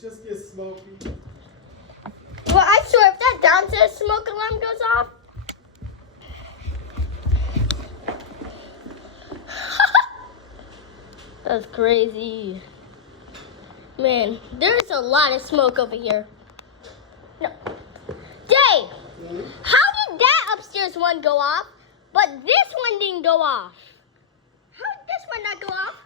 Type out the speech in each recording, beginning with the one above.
just get smoky. Well, I swear, if that downstairs smoke alarm goes off. That's crazy. Man, there's a lot of smoke over here. No. Dave, how did that upstairs one go off, but this one didn't go off? How did this one not go off?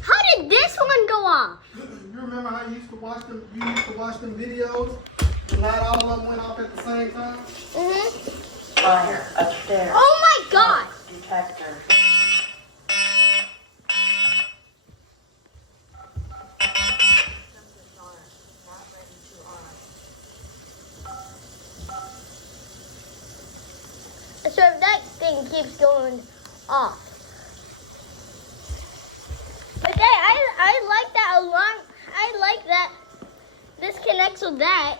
How did this one go off? You remember how you used to watch them? You used to watch them videos, and not all of them went off at the same time. Fire upstairs. Oh my God! Detector. So if that thing keeps going off. But Dad, I like that alarm. I like that this connects with that.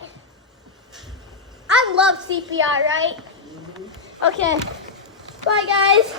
I love CPI, right? Okay. Bye, guys.